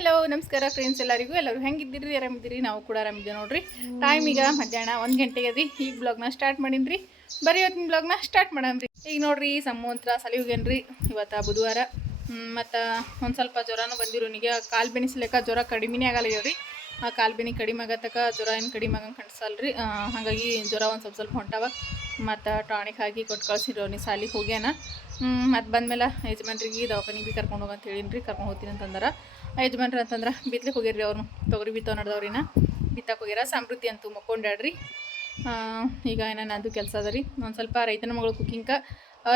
Hello ನಮಸ್ಕಾರ friends ಎಲ್ಲರೂ ಹೆಂಗಿದ್ದೀರಿ ಆರಾಮಿದ್ದೀರಿ ನಾವು ಕೂಡ ಆರಾಮಿದ್ದೀವಿ ನೋಡ್ರಿ ಟೈಮ್ ಈಗ ಮಧ್ಯಾಹ್ನ 1 ಗಂಟೆಗೆ ಅದಿ ಈಗ ಬ್ಲಾಗ್ನ ಸ್ಟಾರ್ಟ್ ಮಾಡೀನಿ ಬರೀ ಇವತ್ತಿನ ಬ್ಲಾಗ್ನ ಸ್ಟಾರ್ಟ್ ಮಾಡಮ್ರಿ ಈಗ ನೋಡ್ರಿ ಸಮುದ್ರ ಸಲಿ ಹೋಗ್ಯಾನ್ರಿ ಇವತ್ತು ಬುಧವಾರ ಮತ್ತು ಒಂದು ಸ್ವಲ್ಪ ಜ್ವರನೂ ಬಂದಿರೋನಿಗೆ ಕಾಲು ಬೆನಿಸ್ಲಿಕ್ಕ ಜ್ವರ ಕಡಿಮೆನೇ ಆಗಲ್ಲ ಆ ಕಾಲು ಬೆನಿ ಕಡಿಮೆ ಆಗತ್ತಕ ಜ್ವರ ಏನು ಕಡಿಮೆ ಆಗಂಗೆ ಕಾಣಿಸಲ್ರಿ ಹಾಗಾಗಿ ಜ್ವರ ಒಂದು ಸ್ವಲ್ಪ ಹೊಂಟಾವ ಮತ್ತು ಟಾನಿಕ್ ಹಾಕಿ ಕೊಟ್ಟು ಕಳ್ಸಿರೋನಿ ಸಾಲಿಗೆ ಹೋಗ್ಯಾನ ಮತ್ತು ಬಂದಮೇಲೆ ಯಜಮಾನ್ರಿಗೆ ದವಾಖಾನಿಗೆ ಭೀ ಕರ್ಕೊಂಡು ಹೋಗಂತ ಹೇಳಿನ್ರಿ ಕರ್ಕೊಂಡು ಹೋಗ್ತೀನಿ ಅಂತಂದ್ರೆ ಯಜಮಾನ್ರು ಅಂತಂದ್ರೆ ಬಿತ್ಲಿಕ್ಕೆ ಹೋಗ್ಯಾರ್ರಿ ಅವ್ರು ತೊಗರಿ ಬಿತ್ತೋ ನಡೆದವ್ರಿನ ಬಿತ್ತಕ್ಕೆ ಹೋಗ್ಯಾರ ಸಮೃದ್ಧಿ ಅಂತೂ ಮಕ್ಕೊಂಡ್ಯಾಡ್ರಿ ಈಗ ಏನಾನ ಅದು ಕೆಲಸ ಅದ ರೀ ಒಂದು ಸ್ವಲ್ಪ ರೈತನ ಮಗಳು ಕುಕ್ಕಿಂಗ್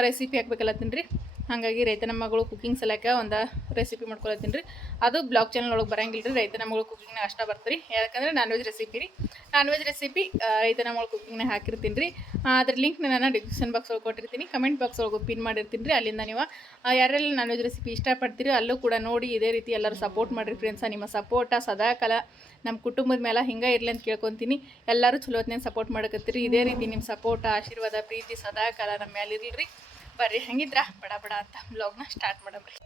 ರೆಸಿಪಿ ಹಾಕ್ಬೇಕಲ್ಲತ್ತೀನಿ ರೀ ಹಾಗಾಗಿ ರೈತನ ಮಗಳು ಕುಕ್ಕಿಂಗ್ ಸಲಕ್ಕೆ ಒಂದು ರೆಸಿಪಿ ಮಾಡ್ಕೊಳತ್ತೀನಿ ರೀ ಅದು ಬ್ಲಾಗ್ ಚಾನಲ್ ಒಳಗೆ ಬರಂಗಿಲ್ಲ ರೀ ರೈತನ ಮಗಳು ಕುಕ್ಕಿಂಗ್ನ ಅಷ್ಟೇ ಬರ್ತೀರಿ ಯಾಕಂದ್ರೆ ನಾನ್ ವೆಜ್ ರೆಸಿಪಿ ರೀ ನಾನ್ ವೆಜ್ ರೆಸಿಪಿ ರೈತನ ಮಗಳು ಕುಕ್ಕಿಂಗ್ನ ಹಾಕಿರ್ತೀನಿ ರೀ ಅದ್ರ ಲಿಂಕ್ನ ನಾನು ಡಿಸ್ಕ್ರಿಪ್ಷನ್ ಬಾಕ್ಸ್ ಒಳಗೆ ಕೊಟ್ಟಿರ್ತೀನಿ ಕಮೆಂಟ್ ಬಾಕ್ಸ್ ಒಳಗೆ ಪಿನ್ ಮಾಡಿರ್ತೀನಿ ರೀ ಅಲ್ಲಿಂದ ನೀವು ಯಾರೆಲ್ಲ ನಾನ್ ವೆಜ್ ರೆಸಿಪಿ ಇಷ್ಟಪಡ್ತೀರಿ ಅಲ್ಲೂ ಕೂಡ ನೋಡಿ ಇದೇ ರೀತಿ ಎಲ್ಲರೂ ಸಪೋರ್ಟ್ ಮಾಡಿರಿ ಫ್ರೆಂಡ್ಸ ನಿಮ್ಮ ಸಪೋರ್ಟ ಸದಾಕಾಲ ನಮ್ಮ ಕುಟುಂಬದ ಮೇಲೆ ಹಿಂಗೆ ಇರಲಿ ಅಂತ ಕೇಳ್ಕೊತೀನಿ ಎಲ್ಲರೂ ಚಲೋ ಹೊತ್ನಾಗ ಸಪೋರ್ಟ್ ಮಾಡಕತ್ತೀರಿ ಇದೇ ರೀತಿ ನಿಮ್ಮ ಸಪೋರ್ಟ ಆಶೀರ್ವಾದ ಪ್ರೀತಿ ಸದಾಕಾಲ ನಮ್ಮ ಮೇಲೆ ಇರಲಿ ಬರ್ರಿ ಹಂಗಿದ್ರ ಬಡ ಬಡ ಅಂತ ಬ್ಲಾಗ್ನ ಸ್ಟಾರ್ಟ್ ಮಾಡಮ್ರಿ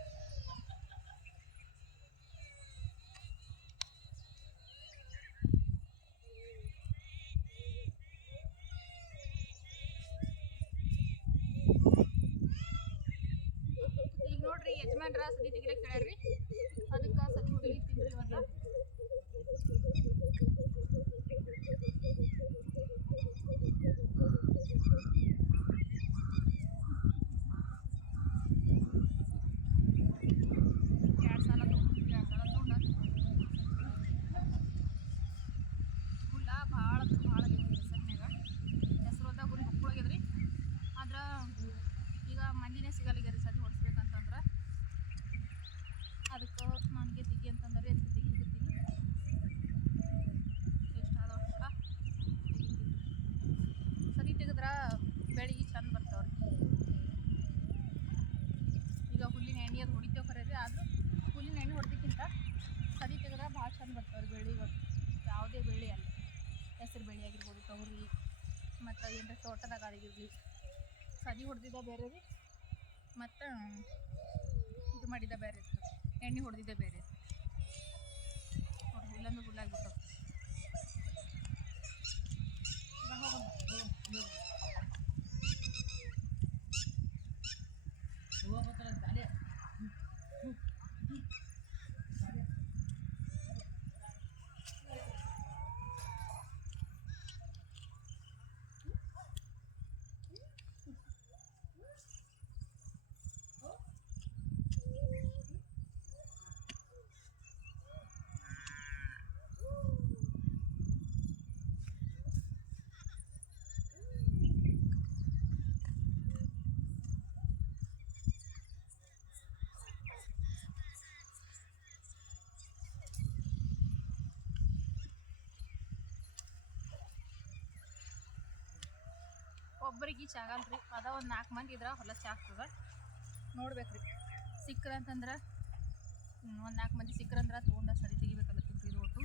ಈಗ ನೋಡ್ರಿ ಯಜಮಾನ್ರ ಸದಿ ತೆಗಿಲಕ್ಕೆ ಹೇಳ್ರಿ ಅದಕ್ಕೆ ಸದಿ ಹೊಡಿಲಿತ್ತಿದ್ರಿ ಇವತ್ತು ಮಂದಿನೇ ಸಿಗಲ್ಲ ರೀ ಸದಿ ಹೊಡಿಸ್ಬೇಕಂತಂದ್ರೆ ಅದಕ್ಕೆ ನನಗೆ ತೆಗಿ ಅಂತಂದ್ರೆ ಅದಕ್ಕೆ ತೆಗಿತೀನಿ ಎಷ್ಟಾದಷ್ಟು ತೆಗಿತೀನಿ ಸದಿ ತೆಗೆದ್ರೆ ಬೆಳಿಗ್ಗೆ ಚಂದ ಬರ್ತಾವ್ರಿ ಈಗ ಹುಲ್ಲಿನ ಎಣ್ಣೆ ಅದು ಹೊಡಿತೇವೆ ಖರೆ ರೀ ಆದರೂ ಹುಲ್ಲಿನ ಎಣ್ಣೆ ಹೊಡೆದಕ್ಕಿಂತ ಸದಿ ತೆಗೆದ್ರೆ ಭಾಳ ಚಂದ ಬರ್ತಾವ್ರಿ ಬೆಳೆ ಯಾವುದೇ ಬೆಳೆ ಅಲ್ಲ ಹೆಸರು ಬೆಳೆ ಆಗಿರ್ಬೋದು ತೊಗರಿ ಮತ್ತು ಏನರ ತೋಟದಾಗ ಆಗಿರಲಿ ಸದಿ ಹೊಡೆದಿದ್ದ ಬೇರೆ ರೀ ಮತ್ತು ಇದು ಮಾಡಿದ್ದ ಬೇರೆ ಎಣ್ಣೆ ಹೊಡೆದಿದ್ದೆ ಬೇರೆ ನೋಡಿರಿ ಇಲ್ಲೊಂದು ಹುಲ್ಲಾಗ್ಬಿಟ್ಟು ಒಬ್ಬರಿಗೆ ಈಚೆ ಆಗಲ್ರಿ ಅದ ಒಂದು 4 ಮಂದಿ ಇದ್ರೆ ಹೊಲ ಆಗ್ತದೆ ನೋಡ್ಬೇಕ್ರಿ ಸಿಕ್ಕ್ರಂತಂದ್ರೆ ಒಂದು 4 ಮಂದಿ ಸಿಕ್ಕ್ರಂದ್ರೆ ತೊಗೊಂಡು ಸರಿ ತೆಗಿಬೇಕಲ್ಲ ತಿಂತೀರಿ ಒಟ್ಟು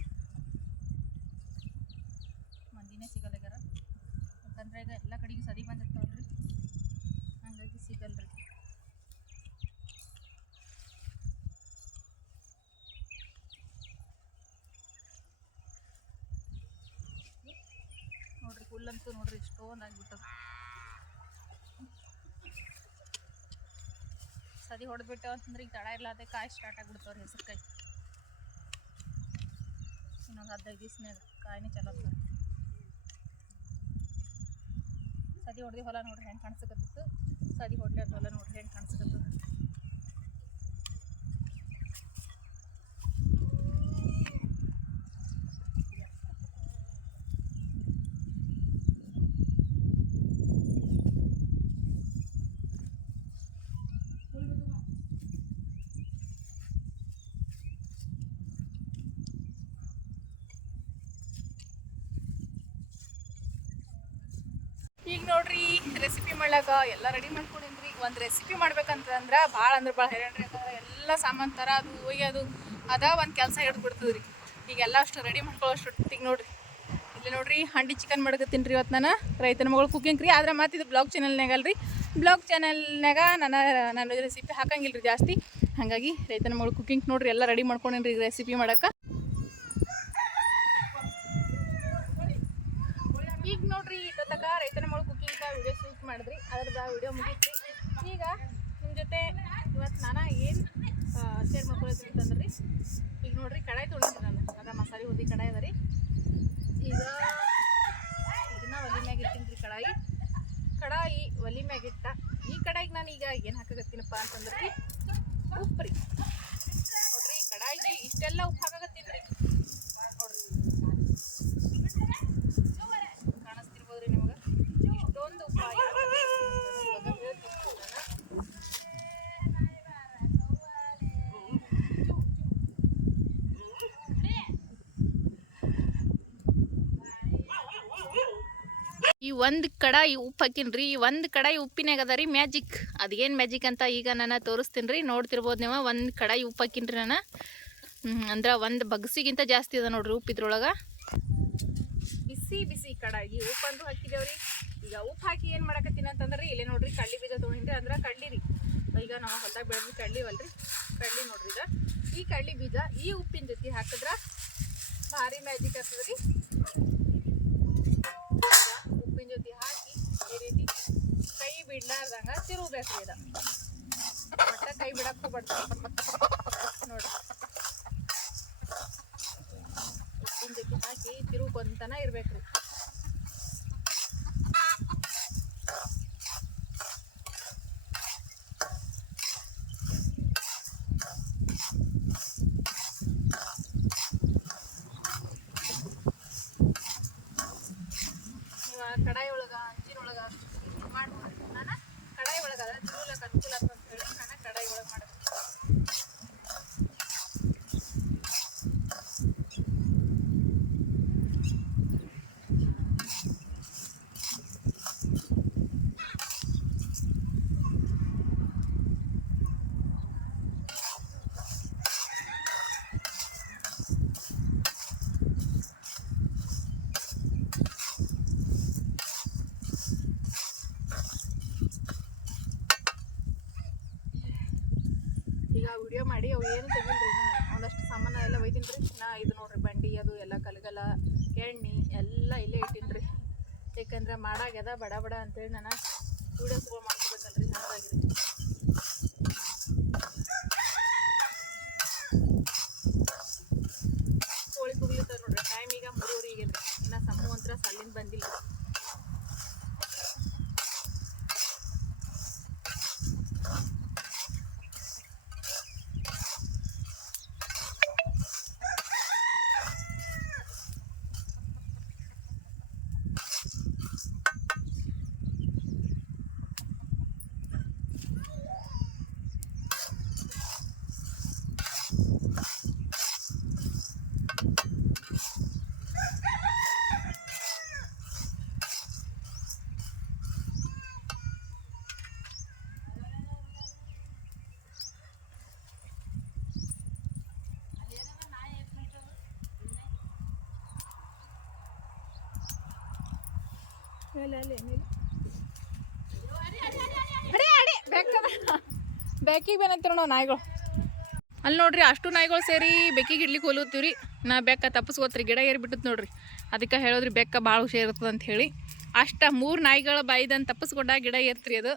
ಮಂದಿನೇ ಸಿಗಲ್ಲಾಗ್ಯಾರ ಯಾಕಂದ್ರೆ ಈಗ ಎಲ್ಲ ಕಡೆಗೆ ಸರಿ ಬಂದಿರ್ತಾವಲ್ರಿ ಹಂಗಾಗಿ ಸಿಗಲ್ರಿ ನೋಡ್ರಿ ಹುಲ್ಲಂತೂ ನೋಡ್ರಿ ಇಷ್ಟೊಂದು ಆಗ್ಬಿಟ್ಟದ ಸದಿ ಹೊಡೆದ್ಬಿಟ್ಟು ಅಂತಂದ್ರೆ ಈಗ ತಡ ಇರ್ಲಾದೆ ಕಾಯಿ ಸ್ಟಾರ್ಟ್ ಆಗ್ಬಿಡ್ತಾವ್ರಿ ಹೆಸರು ಕಾಯಿ ಇನ್ನೊಂದು 15 ದಿವ್ಸನಾಗ ಕಾಯಿನೇ ಚಲೋ ಸದಿ ಹೊಡೆದಿ ಹೊಲ ನೋಡ್ರಿ ಹೆಂಗೆ ಕಾಣಿಸ್ಕತ್ತಿತ್ತು ಸದಿ ಹೊಡ್ಲಾರ್ದ ಹೊಲ ನೋಡ್ರಿ ಹೆಂಗೆ ಕಾಣಿಸ್ಕತ್ತದ ಈಗ ನೋಡ್ರಿ ರೆಸಿಪಿ ಮಾಡ್ಲಾಕ ಎಲ್ಲ ರೆಡಿ ಮಾಡ್ಕೊಂಡಿನ್ರಿ ಒಂದು ರೆಸಿಪಿ ಮಾಡ್ಬೇಕಂತಂದ್ರೆ ಭಾಳ ಅಂದ್ರೆ ಭಾಳ ಹೈರಾಣ್ರಿ ಎಲ್ಲ ಸಾಮಾನು ಥರ ಅದು ಒಯ್ಯೋದು ಅದ ಒಂದು ಕೆಲಸ ಹಿಡಿದ್ಬಿಡ್ತದ್ರಿ ಈಗೆಲ್ಲ ಅಷ್ಟು ರೆಡಿ ಮಾಡ್ಕೊಳ್ಳೋಷ್ಟೊತ್ತಿಗೆ ನೋಡ್ರಿ ಇಲ್ಲಿ ನೋಡ್ರಿ ಹಂಡಿ ಚಿಕನ್ ಮಾಡ್ಕತ್ತೀನಿ ರೀ ಇವತ್ತು ನಾನು ರೈತನ ಮಗಳು ಕುಕ್ಕಿಂಗ್ ರೀ ಆದ್ರೆ ಮತ್ತು ಇದು ಬ್ಲಾಗ್ ಚಾನಲ್ನಾಗ ಅಲ್ರಿ ಬ್ಲಾಗ್ ಚಾನಲ್ನಾಗ ನಾನು ರೆಸಿಪಿ ಹಾಕಂಗಿಲ್ಲ ರೀ ಜಾಸ್ತಿ ಹಾಗಾಗಿ ರೈತನ ಮಗಳು ಕುಕಿಂಗ್ ನೋಡ್ರಿ ಎಲ್ಲ ರೆಡಿ ಮಾಡ್ಕೊಂಡೇನ್ರಿ ಈಗ ರೆಸಿಪಿ ಮಾಡಕ್ಕೆ. ಈಗ ನೋಡ್ರಿ ಇಟ್ಟತಕ ರೈತನ ಮಗಳು ಕುಕಿಂಗ್ ವಿಡಿಯೋ ಶೂಟ್ ಮಾಡಿದ್ರಿ, ಅದ್ರದ್ದು ವಿಡಿಯೋ ಮುಗೀತ್ರಿ. ಈಗ ನಿಮ್ಮ ಜೊತೆ ಇವತ್ತು ನಾನು ಏನು ಶೇರ್ ಮಾಡ್ಕೊಳ್ತೀನಿ ಅಂತಂದ್ರಿ, ಈಗ ನೋಡ್ರಿ ಕಡಾಯಿ ತೊಗೊಂಡಿದ್ರಿ ನಾನು, ಅದ ಮಸಾಲೆ ಹುದಿ ಕಡಾಯಿ ಅದ ರೀ. ಈಗ ಇದನ್ನ ಒಲಿ ಮ್ಯಾಗ ಇಟ್ಟಿನಿ ರೀ. ಕಡಾಯಿ ಒಲಿ ಮ್ಯಾಗ ಇಟ್ಟ ಈ ಕಡಾಯಿಗೆ ನಾನು ಈಗ ಏನು ಹಾಕಾಗತ್ತೀನಪ್ಪ ಅಂತಂದ್ರಿ, ಉಪ್ಪು ರೀ. ನೋಡ್ರಿ ಕಡಾಯಿಗೆ ಇಷ್ಟೆಲ್ಲ ಉಪ್ಪು ಹಾಕಾಗತ್ತೀನಿ ರೀ. ನೋಡ್ರಿ ಕಾಣಿಸ್ತಿರ್ಬೋದ್ರಿ ನಿಮ್ಗೆ ಇಷ್ಟೊಂದು ಉಪ್ಪು. ಈ ಒಂದು ಕಡಾಯಿ ಉಪ್ಪು ಹಾಕಿನ್ರಿ. ಈ ಒಂದು ಕಡಾಯಿ ಉಪ್ಪಿನಾಗ ಅದ ರೀ ಮ್ಯಾಜಿಕ್. ಅದೇನು ಮ್ಯಾಜಿಕ್ ಅಂತ ಈಗ ನಾನು ತೋರಿಸ್ತೀನಿ ರೀ, ನೋಡ್ತಿರ್ಬೋದು ನೀವು. ಒಂದು ಕಡಾಯಿ ಉಪ್ಪು ಹಾಕಿನ್ರಿ ನಾನು, ಅಂದ್ರೆ ಒಂದು ಬಗ್ಸಿಗಿಂತ ಜಾಸ್ತಿ ಅದ ನೋಡ್ರಿ ಉಪ್ಪು ಇದ್ರೊಳಗೆ. ಬಿಸಿ ಬಿಸಿ ಕಡಾಯಿ ಉಪ್ಪಂದು ಹಾಕಿದೇವ್ರಿ. ಈಗ ಉಪ್ಪು ಹಾಕಿ ಏನು ಮಾಡಕತ್ತೀನಿ ಅಂತಂದ್ರೆ ಇಲ್ಲೇ ನೋಡ್ರಿ ಕಡ್ಲಿ ಬೀಜ ತೊಗೊಂಡ್ರಿ, ಅಂದ್ರೆ ಕಡ್ಲಿ ರೀ. ಈಗ ನಾವು ಹೊಲ್ದಾಗ ಬೆಳೆದ್ವಿ ಕಡ್ಲಿವಲ್ರಿ, ಕಡ್ಲಿ ನೋಡ್ರಿ. ಈಗ ಈ ಕಡ್ಲಿ ಬೀಜ ಈ ಉಪ್ಪಿನ ಜೊತೆ ಹಾಕಿದ್ರೆ ಭಾರಿ ಮ್ಯಾಜಿಕ್ ಆಗ್ತದೆ ರೀ. ಉಪ್ಪಿನ ಜೊತೆ ಹಾಕಿ ಈ ರೀತಿ ಕೈ ಬಿಡ್ಲಾರ್ದಂಗ ತಿರುಗಬೇಕ್ರಿ. ಅದ ಮಟ್ಟ ಕೈ ಬಿಡಕ್ಕೆ ಹೋಗ್ಬಾರ್ದು ನೋಡ್ರಿ. ಉಪ್ಪಿನ ಜೊತೆ ಹಾಕಿ ತಿರುಗೊಂತನ ಇರ್ಬೇಕ್ರಿ. ಕಡಾಯಿ ಒಳಗ ಹಂಚಿನೊಳಗ ಮಾಡ್ಬೋದು. ನಾನು ಕಡಾಯಿ ಒಳಗ ತಿರುಗ್ಲಕ್ಕ ಅನುಕೂಲ ಅಂತ ಹೇಳಿ ನಾನು ಕಡಾಯಿ ಒಳಗೆ ಮಾಡಬೇಕು. ಈಗ ವಿಡಿಯೋ ಮಾಡಿ ಅವು ಏನು ತೆಗಿಲ್ರಿ, ಒಂದಷ್ಟು ಸಾಮಾನು ಎಲ್ಲ ಒಯ್ತೀನಿ ರೀ. ನಾ ಇದು ನೋಡ್ರಿ ಬಂಡಿ ಅದು ಎಲ್ಲ ಕಲ್ಗಲ ಎಣ್ಣೆ ಎಲ್ಲ ಇಲ್ಲೇ ಇಟ್ಟಿನಿ ರೀ. ಯಾಕಂದ್ರೆ ಮಾಡಾಗ್ಯದ ಬಡ ಬಡ ಅಂತೇಳಿ ನಾನು ವಿಡಿಯೋಸ್ಗಳು ಮಾಡ್ಕೋಬೇಕಲ್ರಿ. ಹಾಗಾಗಿ ಕೋಳಿ ಕುಗ್ಲಿತ್ತ ನೋಡ್ರಿ. ಟೈಮ್ ಈಗ 3:30 ಆಗೈತ್ರಿ. ಇನ್ನು ಸಮ್ಮು ಅಂತ್ರ ಸಲ್ಲಿಂದ ಬಂದಿಲ್ಲ. ಬೆಕ್ಕಿಗೆ ಬೇನಂತೀರ ನಾವು ನಾಯಿಗಳು. ಅಲ್ಲಿ ನೋಡ್ರಿ ಅಷ್ಟು ನಾಯಿಗಳು ಸೇರಿ ಬೆಕ್ಕಿಗೆ ಇಡ್ಲಿಕ್ಕೆ ಹೋಲತ್ತೀವ್ರಿ. ನಾ ಬೆಕ್ಕ ತಪ್ಪಿಸ್ಕೋತ್ರಿ, ಗಿಡ ಏರಿಬಿಟ್ಟತ್ ನೋಡ್ರಿ. ಅದಕ್ಕೆ ಹೇಳೋದ್ರಿ ಬೆಕ್ಕ ಭಾಳ ಹುಷಾರ್ ಇರ್ತದೆ ಅಂತ ಹೇಳಿ. ಅಷ್ಟ 3 ನಾಯಿಗಳ ಬಾಯಿದಂತ ತಪ್ಪಿಸ್ಕೊಂಡ ಗಿಡ ಏರ್ತ್ರಿ. ಅದು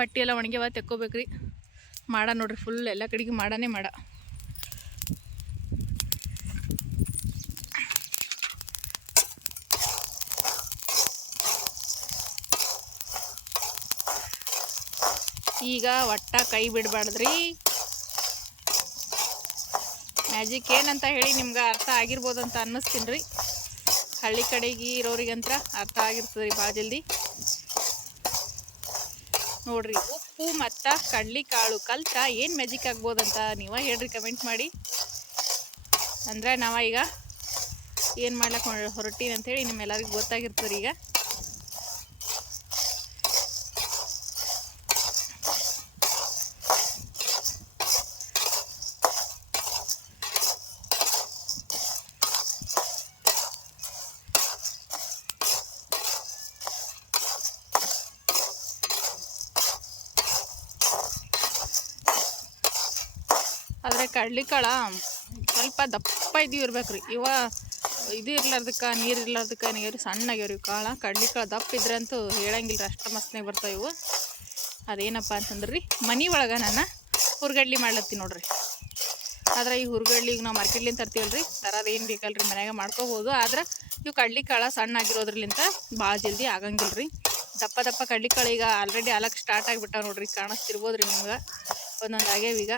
ಬಟ್ಟೆ ಎಲ್ಲ ಒಣಗ್ಯವ ತೆಕ್ಕೋಬೇಕ್ರಿ. ಮಾಡ ನೋಡ್ರಿ ಫುಲ್ ಎಲ್ಲ ಕಡೆಗೆ ಮಾಡಾನೇ ಮಾಡ. ಈಗ ಒಟ್ಟ ಕೈ ಬಿಡಬಾರ್ದ್ರಿ. ಮ್ಯಾಜಿಕ್ ಏನಂತ ಹೇಳಿ ನಿಮ್ಗೆ ಅರ್ಥ ಆಗಿರ್ಬೋದು ಅಂತ ಅನ್ನಿಸ್ತೀನಿ ರೀ. ಹಳ್ಳಿ ಕಡೆಗೆ ಇರೋರಿಗಂತ್ರ ಅರ್ಥ ಆಗಿರ್ತದೆ ರೀ ಭಾಳ ಜಲ್ದಿ. ನೋಡ್ರಿ ಉಪ್ಪು ಮತ್ತು ಕಡ್ಲಿ ಕಾಳು ಕಲ್ತ ಏನು ಮ್ಯಾಜಿಕ್ ಆಗ್ಬೋದಂತ ನೀವೇ ಹೇಳ್ರಿ ಕಮೆಂಟ್ ಮಾಡಿ. ಅಂದ್ರೆ ನಾವು ಈಗ ಏನು ಮಾಡ್ಲಿಕ್ಕೆ ಹೊರಟೀನಿ ಅಂಥೇಳಿ ನಿಮ್ಮೆಲ್ಲರಿಗೂ ಗೊತ್ತಾಗಿರ್ತದೆ ಈಗ. ಕಡ್ಲಿಕಾಳ ಸ್ವಲ್ಪ ದಪ್ಪ ಇರ್ಬೇಕು ರೀ. ಇದು ಇರ್ಲಾರ್ದಕ್ಕೆ ನೀರು ಇರ್ಲಾರ್ದಕ್ಕೆ ಏನಾಗ್ಯಾವ್ರಿ ಸಣ್ಣಾಗ್ಯಾವ್ರಿ ಕಾಳ. ಕಡ್ಲಿಕಾಳ ದಪ್ಪ ಇದ್ರಂತೂ ಹೇಳಂಗಿಲ್ಲ ರೀ, ಅಷ್ಟು ಮಸ್ತ್ನಾಗ ಬರ್ತಾವೆ ಇವು. ಅದೇನಪ್ಪ ಅಂತಂದ್ರೆ ರೀ ಮನೆ ಒಳಗೆ ನಾನು ಹುರ್ಗಡ್ಲಿ ಮಾಡ್ಲತ್ತೀನಿ ನೋಡ್ರಿ. ಆದ್ರೆ ಈ ಹುರ್ಗಡ್ಲಿಗೆ ನಾವು ಮಾರ್ಕೆಟ್ಲಿಂದ ತರ್ತೀವಲ್ಲ ರೀ, ತರೋದು ಏನು ಬೇಕಲ್ರಿ ಮನ್ಯಾಗ ಮಾಡ್ಕೋಬೋದು. ಆದ್ರೆ ಇವು ಕಡ್ಲಿಕಾಳ ಸಣ್ಣ ಆಗಿರೋದ್ರಲಿಂತ ಭಾಳ ಜಲ್ದಿ ಆಗಂಗಿಲ್ಲ ರೀ. ದಪ್ಪ ದಪ್ಪ ಕಡ್ಲಿಕಾಳು ಈಗ ಆಲ್ರೆಡಿ ಆಲಕ್ಕೆ ಸ್ಟಾರ್ಟ್ ಆಗಿಬಿಟ್ಟಾವ ನೋಡ್ರಿ, ಕಾಣಿಸ್ತಿರ್ಬೋದು ರೀ ನಿಮ್ಗೆ. ಒಂದೊಂದು ಆಗ್ಯಾವ ಈಗ.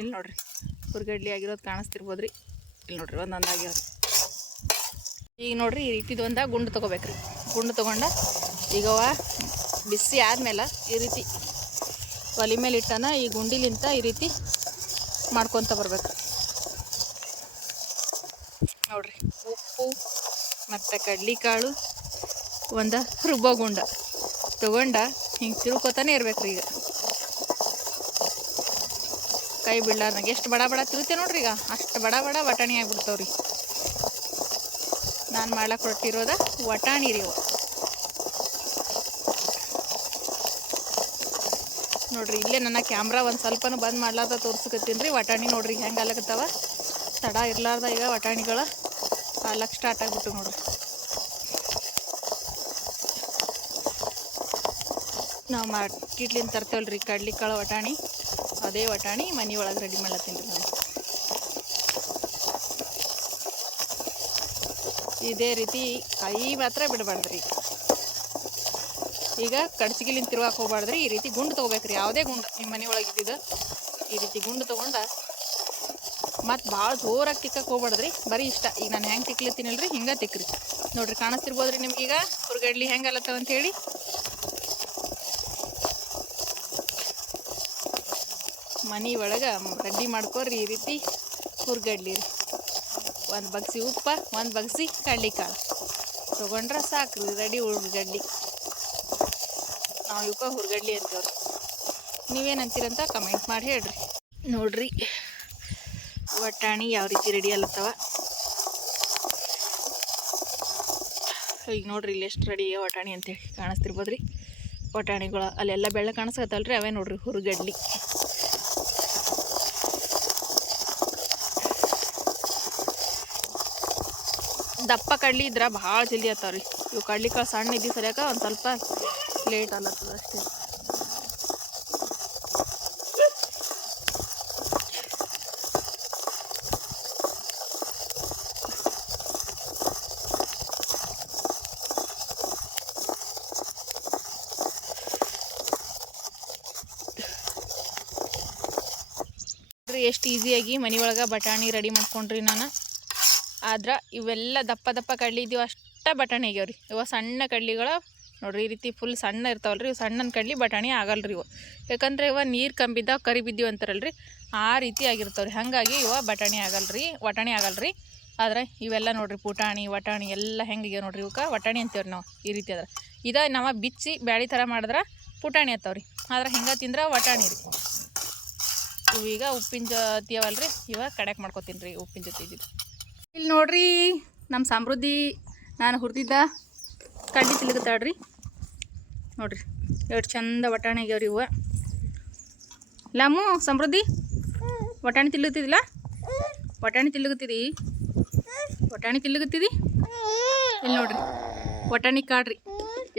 ಇಲ್ಲಿ ನೋಡ್ರಿ ಹುರ್ಗಡ್ಲಿ ಆಗಿರೋದು ಕಾಣಿಸ್ತಿರ್ಬೋದು ರೀ. ಇಲ್ಲಿ ನೋಡ್ರಿ ಒಂದೊಂದು ಆಗ್ಯಾವ. ಈಗ ನೋಡ್ರಿ ಈ ರೀತಿದು ಒಂದು ಗುಂಡು ತೊಗೋಬೇಕ್ರಿ. ಗುಂಡು ತೊಗೊಂಡ ಈಗ ಬಿಸಿ ಆದಮೇಲೆ ಈ ರೀತಿ ಒಲೆ ಮೇಲೆ ಇಟ್ಟನ ಈ ಗುಂಡಿಲಿಂತ ಈ ರೀತಿ ಮಾಡ್ಕೊತ ಬರ್ಬೇಕು ನೋಡ್ರಿ. ಉಪ್ಪು ಮತ್ತು ಕಡ್ಲಿಕಾಳು ಒಂದು ರುಬ್ಬೋ ಗುಂಡ ತೊಗೊಂಡ ಹಿಂಗೆ ತಿರ್ಕೋತಾನೆ ಇರ್ಬೇಕು ರೀ. ಈಗ ಕೈ ಬಿಡ್ಲಾರ್ದಂಗ ಎಷ್ಟು ಬಡ ಬಡ ತಿರುತೆ ನೋಡ್ರಿ. ಈಗ ಅಷ್ಟು ಬಡ ಬಡ ವಟಾಣಿ ಆಗಿಬಿಡ್ತಾವ್ರಿ. ನಾನು ಮಾಡ್ಲಕ್ಕೆ ಹೊರಟಿರೋದ ವಟಾಣಿ ರೀ. ನೋಡ್ರಿ ಇಲ್ಲೇ ನನ್ನ ಕ್ಯಾಮ್ರಾ ಒಂದು ಸ್ವಲ್ಪನೂ ಬಂದ್ ಮಾಡ್ಲಾರ್ದ ತೋರ್ಸಕತ್ತೀನಿ ರೀ. ವಟಾಣಿ ನೋಡ್ರಿ ಹೆಂಗೆ ಆಗ್ಲಕತ್ತಾವ. ತಡ ಇರ್ಲಾರ್ದ ಈಗ ವಟಾಣಿಗಳು ಆಗ್ಲಕ್ಕೆ ಸ್ಟಾರ್ಟ್ ಆಗಿಬಿಟ್ಟು ನೋಡ್ರಿ. ನಾವು ಮಾರ್ಕೆಟ್ಲಿಂದ ತರ್ತೇವಲ್ಲ ರೀ ಕಡ್ಲಿಕಾಳು ವಟಾಣಿ, ಅದೇ ವಟಾಣಿ ಮನೆ ಒಳಗೆ ರೆಡಿ ಮಾಡ್ಲತ್ತೀನಿ ರೀ ನಾನು. ಇದೇ ರೀತಿ ಕೈ ಮಾತ್ರ ಬಿಡಬಾರ್ದ್ರಿ. ಈಗ ಕಡ್ಚಿಗಿಲಿಂದ ತಿರುಗಾಕ ಹೋಗ್ಬಾರ್ದ್ರಿ. ಈ ರೀತಿ ಗುಂಡು ತೊಗೋಬೇಕ್ರಿ. ಯಾವುದೇ ಗುಂಡು ನಿಮ್ಮ ಮನೆ ಒಳಗೆ ಇದ್ದಿದ್ದು ಈ ರೀತಿ ಗುಂಡು ತೊಗೊಂಡ ಮತ್ತು ಭಾಳ ಜೋರಾಗಿ ತಿಕ್ಕಕ್ಕೆ ಹೋಗ್ಬಾರ್ದ್ರಿ. ಬರೀ ಇಷ್ಟ ಈಗ ನಾನು ಹೆಂಗೆ ತಿಕ್ಲತ್ತೀನಲ್ರಿ ಹಿಂಗೆ ತಿಕ್ಕ್ರಿ. ನೋಡ್ರಿ ಕಾಣಿಸ್ತಿರ್ಬೋದ್ರಿ ನಿಮ್ಗೀಗ ಹುರ್ಗಡ್ಲಿ ಹೆಂಗೆ ಅಲ್ಲತ್ತವ ಅಂಥೇಳಿ. ಮನೆ ಒಳಗೆ ರೆಡಿ ಮಾಡ್ಕೊರಿ ಈ ರೀತಿ ಹುರ್ಗಡ್ಲಿ ರೀ. ಒಂದು ಬಗ್ಸಿ ಉಪ್ಪ, ಒಂದು ಬಗ್ಸಿ ಕಡ್ಲಿಕಾಳು ತೊಗೊಂಡ್ರೆ ಸಾಕ್ರಿ ರೆಡಿ ಹುರ್ಗಡ್ಲಿ. ನಾವು ಇವಕ್ಕೆ ಹುರ್ಗಡ್ಲಿ ಅಂತೇವ್ರಿ. ನೀವೇನು ಅಂತೀರಂತ ಕಮೆಂಟ್ ಮಾಡಿ ಹೇಳ್ರಿ. ನೋಡ್ರಿ ವಟಾಣಿ ಯಾವ ರೀತಿ ರೆಡಿ ಅಲ್ಲತ್ತವ. ಈಗ ನೋಡ್ರಿ ಇಲ್ಲಿ ಎಷ್ಟು ರೆಡಿ ವಟಾಣಿ ಅಂತೇಳಿ ಕಾಣಿಸ್ತಿರ್ಬೋದ್ರಿ. ವಟಾಣಿಗಳು ಅಲ್ಲೆಲ್ಲ ಬೆಳ್ಳ ಕಾಣಿಸ್ಕತ್ತಲ್ರಿ, ಅವೇ ನೋಡ್ರಿ ಹುರ್ಗಡ್ಲಿ. ದಪ್ಪ ಕಡ್ಲಿ ಇದ್ರೆ ಭಾಳ ಜಲ್ದಿ ಆತಾವ್ರಿ. ಇವು ಕಡ್ಲಿಕಾಳು ಸಣ್ಣ ಇದ್ದು ಸರಿಯಾಕ ಒಂದು ಸ್ವಲ್ಪ ಲೇಟ್ ಅಲ್ಲತ್ತದ ಅಷ್ಟೇ. ಎಷ್ಟು ಈಸಿಯಾಗಿ ಮನೆ ಒಳಗೆ ಬಟಾಣಿ ರೆಡಿ ಮಾಡ್ಕೊಂಡ್ರಿ ನಾನು. ಆದ್ರೆ ಇವೆಲ್ಲ ದಪ್ಪ ದಪ್ಪ ಕಡ್ಲಿ ಇದ್ದೀವಿ ಅಷ್ಟೇ ಬಟಾಣಿ ಆಗ್ಯಾವ್ರಿ. ಇವ ಸಣ್ಣ ಕಡ್ಲಿಗಳು ನೋಡ್ರಿ ಈ ರೀತಿ ಫುಲ್ ಸಣ್ಣ ಇರ್ತಾವಲ್ರಿ. ಇವು ಸಣ್ಣನ ಕಡ್ಲಿ ಬಟಾಣಿ ಆಗಲ್ರಿ ಇವು. ಯಾಕಂದ್ರೆ ಇವ ನೀರು ಕಂಬಿದ್ದ ಕರಿ ಬಿದ್ದೀವಿ ಅಂತಾರಲ್ರಿ, ಆ ರೀತಿ ಆಗಿರ್ತಾವ್ರಿ. ಹಾಗಾಗಿ ಇವ ಬಟಾಣಿ ಆಗಲ್ರಿ, ವಟಾಣಿ ಆಗಲ್ರಿ. ಆದ್ರೆ ಇವೆಲ್ಲ ನೋಡ್ರಿ ಪುಟಾಣಿ ವಟಾಣಿ ಎಲ್ಲ ಹೆಂಗೆ ನೋಡ್ರಿ. ಇವಕ್ಕೆ ವಟಾಣಿ ಅಂತೀವ್ರಿ ನಾವು. ಈ ರೀತಿ ಅದ್ರ ಇದು ನಾವು ಬಿಚ್ಚಿ ಬ್ಯಾಳಿ ಥರ ಮಾಡಿದ್ರೆ ಪುಟಾಣಿ ಆತಾವ್ರಿ. ಆದ್ರೆ ಹಿಂಗೆ ತಿಂದ್ರೆ ವಟಾಣಿ ರೀ. ಇವೀಗ ಉಪ್ಪಿನ ಜೊತೆ ಅವಲ್ರಿ, ಇವಾಗ ಕಡೆಕ್ ಮಾಡ್ಕೊತೀನಿ ರೀ ಉಪ್ಪಿನ ಜೊತೆ ಇದ್ದಿದ್ದು. ಇಲ್ಲಿ ನೋಡ್ರಿ ನಮ್ಮ ಸಮೃದ್ಧಿ ನಾನು ಹುರಿದಿದ್ದ ಕಡ್ಲಿ ತಿಲ್ಗತ್ತಾಳ್ರಿ. ನೋಡ್ರಿ ಎಷ್ಟು ಚಂದ ವಟಾಣಿ ಆಗ್ಯಾವ್ರಿ ಇವ. ಲಾಮು ಸಮೃದ್ಧಿ ವಟಾಣಿ ತಿಲ್ಗತ್ತಿದಿಲ್ಲ? ವಟಾಣಿ ತಿಲ್ಗತ್ತಿದಿ? ವಟಾಣಿ ತಿಲ್ಗತ್ತಿದಿ? ಇಲ್ಲಿ ನೋಡ್ರಿ ವಟಾಣಿ ಕಾಡ್ರಿ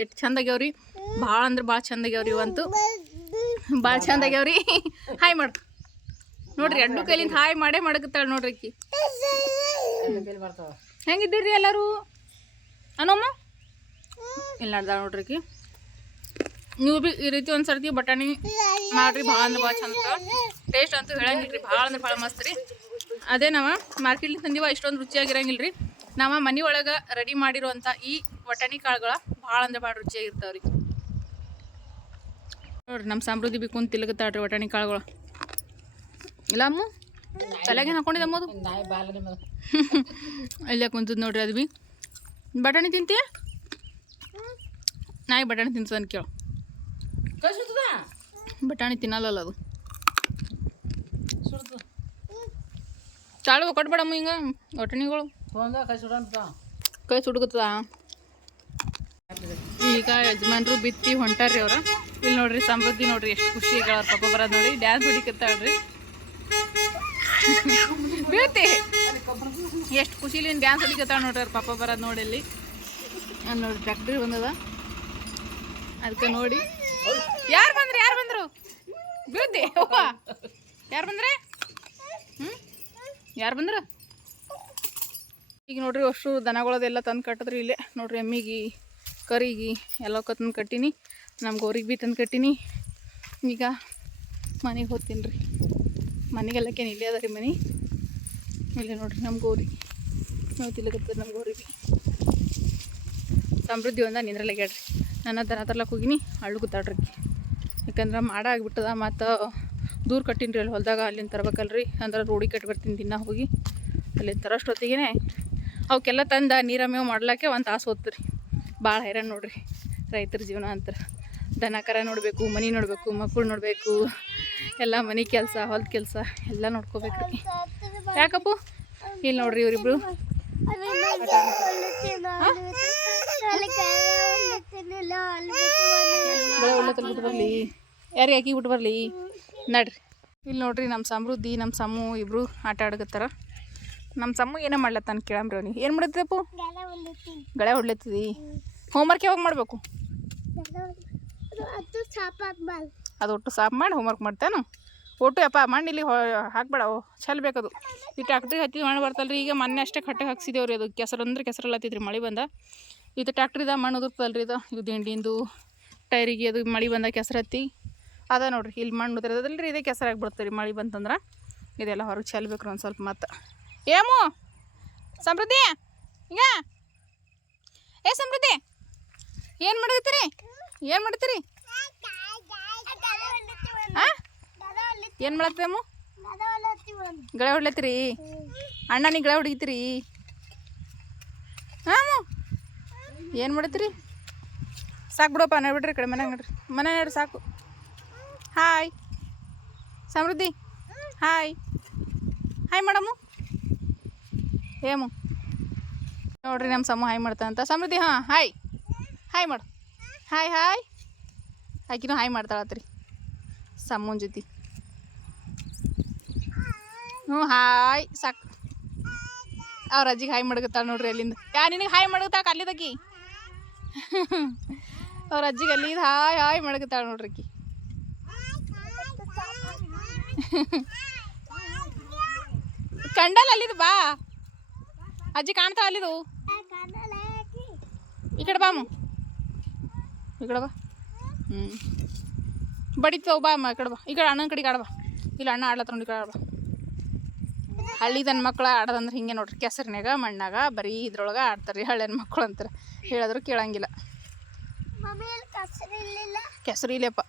ಎಷ್ಟು ಚಂದ ಆಗ್ಯಾವ್ರಿ. ಭಾಳ ಅಂದ್ರೆ ಭಾಳ ಚಂದ ಆಗ್ಯಾವ್ರಿ ಇವಂತೂ. ಭಾಳ ಚಂದ ಆಗ್ಯಾವ್ರಿ. ಹಾಯ್ ಮಾಡು ನೋಡ್ರಿ, ಎರಡು ಕೈಲಿಂದ ಹಾಯ್ ಮಾಡೇ ಮಾಡಕತ್ತಾಳ ನೋಡ್ರಿ ಆಕಿ. ಹೆಂಗಿದ್ದೀರಿ ಎಲ್ಲರೂ ಅನ್ನೋಮ್ಮ? ಇಲ್ಲ ನಡ್ದಾಳ ನೋಡ್ರಿ ಆಕಿ. ನೀವು ಭೀ ಈ ರೀತಿ ಒಂದು ಸರ್ತಿ ಬಟಾಣಿ ಮಾಡಿರಿ, ಭಾಳ ಅಂದ್ರೆ ಭಾಳ ಚಂದ. ಟೇಸ್ಟ್ ಅಂತೂ ಹೇಳಂಗಿಲ್ಲ ರೀ, ಭಾಳ ಅಂದ್ರೆ ಭಾಳ ಮಸ್ತ್ ರೀ. ಅದೇ ನಾವು ಮಾರ್ಕೆಟ್ಲಿಂದ ತಂದೀವ, ಇಷ್ಟೊಂದು ರುಚಿಯಾಗಿರಂಗಿಲ್ಲ ರೀ. ನಾವು ಮನೆ ಒಳಗೆ ರೆಡಿ ಮಾಡಿರುವಂಥ ಈ ವಟಾಣಿ ಕಾಳುಗಳ ಭಾಳ ಅಂದ್ರೆ ಭಾಳ ರುಚಿಯಾಗಿರ್ತಾವೆ ರೀ. ನೋಡ್ರಿ ನಮ್ಮ ಸಮೃದ್ಧಿ ಬಿ ಕುಂತು ತಿಲ್ಗತ್ತಾಳ್ರಿ ವಟಾಣಿ ಕಾಳುಗಳು. ಇಲ್ಲ ಅಮ್ಮ ತಲೆಗೇನು ಹಾಕೊಂಡಿದ್ದೆ ಅಮ್ಮದು? ಇಲ್ಲೇ ಕುಂತದ್ ನೋಡ್ರಿ. ಅದು ಬಿ ಬಟಾಣಿ ತಿಂತೀಯ? ನಾಯಿ ಬಟಾಣಿ ತಿಂತದ ಕೇಳು. ಬಟಾಣಿ ತಿನ್ನಲ್ಲ ಅದು. ಚಾಳು ಕೊಟ್ಬೇಡಮ್ಮ ಹಿಂಗೆ ವಟಾಣಿಗಳು ಕೈ ಸುಡ್ಕತ್ತದ. ಈಗ ಯಜಮಾನ್ರು ಬಿತ್ತಿ ಹೊಂಟಾರ್ರಿ ಅವ್ರ. ಇಲ್ಲಿ ನೋಡ್ರಿ ಸಮೃದ್ಧಿ ನೋಡ್ರಿ ಎಷ್ಟು ಖುಷಿ ಈಗ ಅವ್ರ ಪಾಪ ಬರೋದು ನೋಡಿ ಡ್ಯಾನ್ಸ್ ಹೊಡಿಕತ್ತಾಳ್ರಿ ಬೀಳ್ತಿ ಎಷ್ಟು ಖುಷಿಲಿ ಡ್ಯಾನ್ಸ್ ಹೊಡಿಕತ್ತಾಳ ನೋಡ್ರಿ ಅವ್ರ ಪಾಪ ಬರೋದು ನೋಡಿ ಅಲ್ಲಿ ನೋಡಿ ಟ್ರ್ಯಾಕ್ಟ್ರಿ ಬಂದದ ಅದಕ್ಕೆ ನೋಡಿ ಯಾರು ಬಂದರು ಬೀಳ್ತಿ ಯಾರು ಬಂದ್ರೆ ಯಾರು ಬಂದ್ರು ಈಗ ನೋಡ್ರಿ ಅಷ್ಟು ದನಗಳದೆಲ್ಲ ತಂದು ಕಟ್ಟಿದ್ರಿ ಇಲ್ಲೇ ನೋಡ್ರಿ ಎಮ್ಮಿಗೆ ಕರಿಗೆ ಎಲ್ಲಕ್ಕ ತಂದು ಕಟ್ಟೀನಿ ನಮ್ಮ ಗೋರಿಗೆ ಭೀ ತಂದು ಕಟ್ಟೀನಿ ಈಗ ಮನೆಗೆ ಹೋಗ್ತೀನಿ ರೀ ಮನೆಗೆಲ್ಲಕ್ಕೇನು ಇಲ್ಲೇ ಅದ ರೀ ಮನೆ ಇಲ್ಲೇ ನೋಡ್ರಿ ನಮ್ಮ ಗೋರಿ ತಿಲ್ಲಕತ್ತದ ನಮ್ಮ ಗೋರಿ ಭೀ ಸಮೃದ್ಧಿ ಒಂದ ನಿಂದ್ರಲ್ಲಾಗ್ಯಾಡ್ರಿ ನನ್ನ ದನ ತರ್ಲಕ್ಕೆ ಹೋಗಿನಿ ಅಳ್ಳು ಕೂತಾಡ್ರಿ ಯಾಕಂದ್ರೆ ಮಾಡ ಆಗಿಬಿಟ್ಟದ ಮತ್ತು ದೂರ ಕಟ್ಟೀನಿ ರೀ ಅಲ್ಲಿ ಹೊಲದಾಗ ಅಲ್ಲಿಂದ ತರ್ಬೇಕಲ್ರಿ ಅಂದ್ರೆ ರೋಡಿಗೆ ಕಟ್ಟಿ ಬರ್ತೀನಿ ದಿನ ಹೋಗಿ ಅಲ್ಲಿಂದ ತರೋಷ್ಟೊತ್ತಿಗೆ ಅವಕ್ಕೆಲ್ಲ ತಂದು ನೀರ ಮೇವು ಮಾಡ್ಲಿಕ್ಕೆ ಒಂದು ತಾಸು ಹೋಗ್ತೀರಿ ಭಾಳ ಹೈರಾಣ ನೋಡ್ರಿ ರೈತರ ಜೀವನ ಅಂತಾರೆ ದನ ಕರ ನೋಡಬೇಕು ಮನೆ ನೋಡಬೇಕು ಮಕ್ಕಳು ನೋಡಬೇಕು ಎಲ್ಲ ಮನೆ ಕೆಲಸ ಹೊಲದ ಕೆಲಸ ಎಲ್ಲ ನೋಡ್ಕೋಬೇಕ್ರಿ ಯಾಕಪ್ಪು ಇಲ್ಲಿ ನೋಡ್ರಿ ಇವರಿಬ್ರು ಬಿಟ್ಟು ಬರಲಿ ಯಾರಿಗೆ ಹಾಕಿ ಬಿಟ್ಟು ಬರಲಿ ನಡ್ರಿ ಇಲ್ಲಿ ನೋಡ್ರಿ ನಮ್ಮ ಸಮೃದ್ಧಿ ನಮ್ಮ ಸಮೂ ಇಬ್ರು ಆಟ ಆಡಕತ್ತಾರ ನಮ್ಮ ಸಮೂ ಏನೇ ಮಾಡ್ಲತ್ತಾನ ಕೇಳಂಬ್ರಿ ಅವ್ನಿಗೆ ಏನು ಮಾಡತ್ತಪ್ಪು ಗಳೆ ಹೊಡ್ಲತ್ತಿದಿ ಹೋಮ್ವರ್ಕ್ ಯಾವಾಗ ಮಾಡಬೇಕು ಅದು ಒಟ್ಟು ಸಾಫ್ ಮಾಡಿ ಹೋಮ್ವರ್ಕ್ ಮಾಡ್ತೇನು ಒಟ್ಟು ಯಪ್ಪ ಮಣ್ಣಿಲ್ಲಿ ಹಾಕ್ಬೇಡ ಚೆಲ್ಬೇಕದು ಈ ಟ್ಯಾಕ್ಟ್ರಿಗೆ ಹತ್ತಿದ ಮಣ್ಣು ಬರ್ತಲ್ರಿ ಈಗ ಮೊನ್ನೆ ಅಷ್ಟೇ ಕಟ್ಟೆ ಹಾಕ್ಸಿದೇವ್ರಿ ಅದು ಕೆಸರು ಅಂದ್ರೆ ಕೆಸರಲ್ಲತ್ತಿದ್ರಿ ಮಳೆ ಬಂದ ಇದು ಟ್ಯಾಕ್ಟ್ರಿದ ಮಣ್ಣು ಉದುರ್ತಲ್ರಿ ಇದು ದಿಂಡಿಂದು ಟೈರಿಗೆ ಅದು ಮಳೆ ಬಂದ ಕೆಸರು ಹತ್ತಿ ಅದ ನೋಡ್ರಿ ಇಲ್ಲಿ ಮಣ್ಣು ಉದಿರೋದಲ್ರಿ ಇದೇ ಕೆಸರಾಗಿ ಬಿಡ್ತಾರೆ ರೀ ಮಳೆ ಬಂತಂದ್ರೆ ಇದೆಲ್ಲ ಹೊರಗೆ ಚೆಲ್ಬೇಕ್ರಿ ಒಂದು ಸ್ವಲ್ಪ ಮತ್ತೆ ಏಮು ಸಮೃದ್ಧಿ ಈಗ ಏ ಸಮೃದ್ಧಿ ಏನು ಮಾಡತ್ತೀರಿ ಹಾಂ ಏನು ಮಾಡತ್ತೇಮು ಗಳೆ ಹೊಡ್ಲತ್ತೀರಿ ಅಣ್ಣನಿಗೆ ಗಳೆ ಹೊಡಿತೀರಿ ಹಾಂ ಏನು ಮಾಡತ್ತೀರಿ ಸಾಕು ಬಿಡಪ್ಪ ನೋಡ್ಬಿಡ್ರಿ ಕಡೆ ಮನೆಗೆ ನೋಡ್ರಿ ಮನೆ ನೋಡ್ರಿ ಸಾಕು ಹಾಯ್ ಸಮೃದ್ಧಿ ಹಾಯ್ ಮೇಡಮು ಏಮು ನೋಡ್ರಿ ನಮ್ಮ ಸಮ ಹಾಯ್ ಮಾಡ್ತಾನಂತ ಸಮೃದ್ಧಿ ಹಾಯ್ ಮಾಡು ಹಾಯ್ ಆಕಿನೂ ಹಾಯ್ ಮಾಡ್ತಾಳತ್ರಿ ಸಮ್ಮನ ಜೊತೆ ಹಾಯ್ ಸಾಕು ಅವ್ರ ಅಜ್ಜಿಗೆ ಹಾಯ್ ಮಾಡಕತ್ತಾಳ ನೋಡ್ರಿ ಅಲ್ಲಿಂದ ನಿನಗೆ ಹಾಯ್ ಮಾಡಕತ್ತಾಳ ಅಲ್ಲಿದಕ್ಕಿ ಅವ್ರ ಅಜ್ಜಿಗೆ ಅಲ್ಲಿಂದ ಹಾಯ್ ಮಾಡಕತ್ತಾಳ ನೋಡ್ರಿ ಅಕ್ಕಿ ಕಂಡಲ್ಲ ಅಲ್ಲಿದು ಬಾ ಅಜ್ಜಿ ಕಾಣ್ತಾವ ಅಲ್ಲಿದು ಈ ಕಡೆ ಬಾಮು ಈ ಕಡೆ ಬಾ ಬಡಿತವ ಬಾ ಅಮ್ಮ ಈ ಕಡೆ ಬಾ ಈ ಕಡೆ ಅಣ್ಣನ ಕಡೆಗೆ ಆಡಬಾ ಇಲ್ಲ ಅಣ್ಣ ಆಡ್ಲತ್ತ ನೋಡಿ ಈ ಕಡೆ ಆಡ್ಬಾ ಹಳ್ಳಿದನ್ ಮಕ್ಳು ಆಡೋದಂದ್ರೆ ಹಿಂಗೆ ನೋಡ್ರಿ ಕೆಸರಿನಾಗ ಮಣ್ಣಾಗ ಬರೀ ಇದ್ರೊಳಗೆ ಆಡ್ತಾರೆ ಹಳ್ಳಿನ ಮಕ್ಕಳು ಅಂತಾರೆ ಹೇಳಿದ್ರು ಕೇಳಂಗಿಲ್ಲ ಕೆಸರು ಇಲ್ಲಪ್ಪ